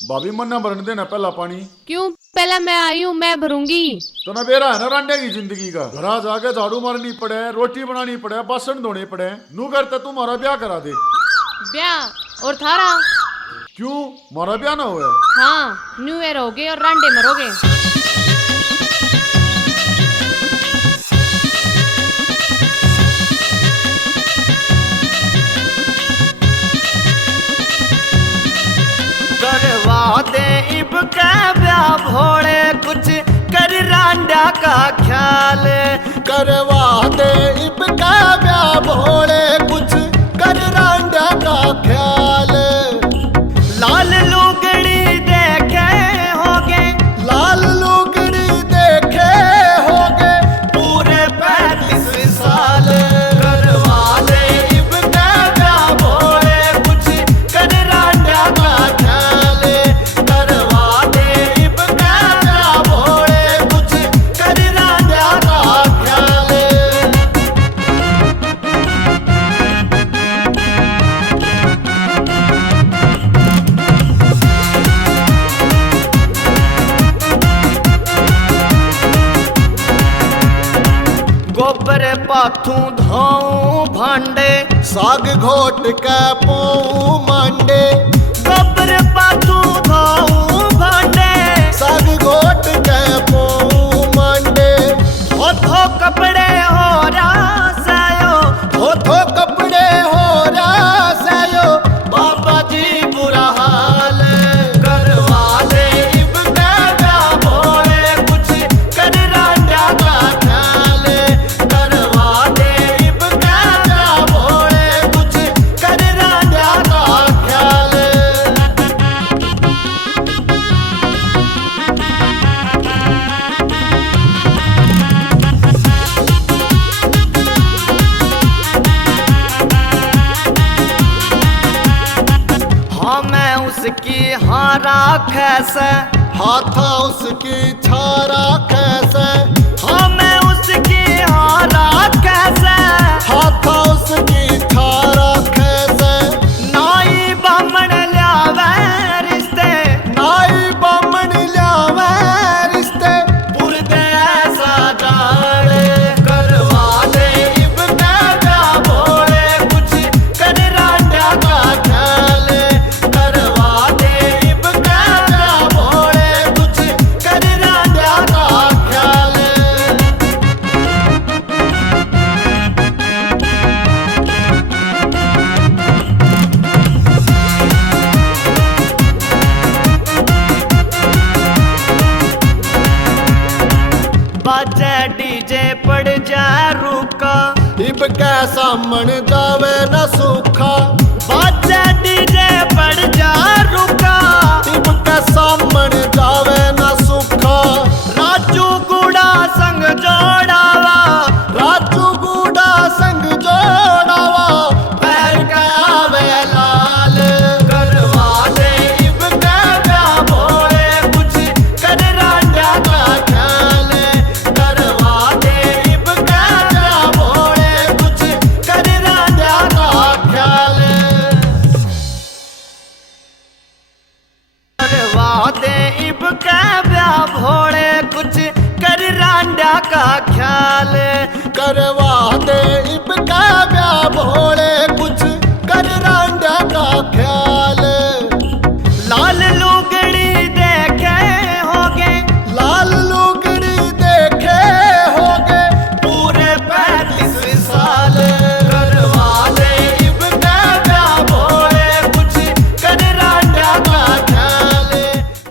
भाभी मन्ना भरने देना पहला पानी। क्यों? पहला मैं आई हूँ, मैं भरूंगी। तो ना बेरा है ना रांडे की जिंदगी का। घर जाके झाड़ू मारनी पड़े, रोटी बनानी पड़े, बासन धोने पड़े। नू करते तुम्हारा ब्याह करा दे। ब्याह? और थारा? क्यों मारा ब्याह ना हुआ? हाँ, न्यू ईयर होगे और रांडे मरोगे। करवा दे इब का ब्याह भोड़े, कुछ कर रांडा का ख्याल। करवा दे इब का ब्याह भोड़े, कुछ कर रांडा का ख्याल। लाल लुगड़ी देखे होगे, लाल लुगड़ी देखे होगे, पूरे 35 साल। करवा दे इब का ब्याह भोड़े, कुछ कर रांडा का ख्याल। करवा दे इब का ब्याह भोड़े, कुछ कर रांडा का ख्याल। गोबर पाथू धाऊ भांडे, साग घोट के पाऊ मांडे। गोबर पाथू धाऊ भांडे, साग घोट के पाऊ मांडे। धो कपड़े हो रासायो, धो कपड़े हो रासायो, बाबा जी बुरा हाल। करवा दे इब का ब्याह भोड़े, कुछ कर रांडा का ख्याल। करवा दे इब का ब्याह भोड़े, कुछ कर रांडा का ख्याल। हाँ मैं उसकी हारा खैसे, हाथा उसकी छारा कैसे। हाँ मैं उसकी हारा कैसे, हाथा उसकी छारा कैसे। नाई बामण ल्यावे रिश्ते, नाई बामण ल्यावे रिश्ते, पुरदे ऐसा डाले। करवा दे इब का ब्याह भोड़े, कुछ कर रांडा का ख्याल। करवा दे इब का ब्याह भोड़े, कुछ कर रांडा का ख्याल। बाजे डीजे पड़ जा रुका, इब कैसा मन जावे न सूखा। बाजे डीजे पड़ जा रुका, इब कैसा मन जावे न सूखा। राजू गुड़ा संग जोड़ावा, राजू गुड़ा संग जोड़ावा, पैर के आवे लाल। करवा दे इब का ब्याह भोड़े, कुछ कर रांडा का ख्याल। करवा दे इब का ब्याह भोड़े, कुछ कर रांडा का ख्याल। करवा दे इब का ब्याह भोड़े, कुछ कर रांडा का ख्याल। करवा दे इब का ब्याह भोड़े,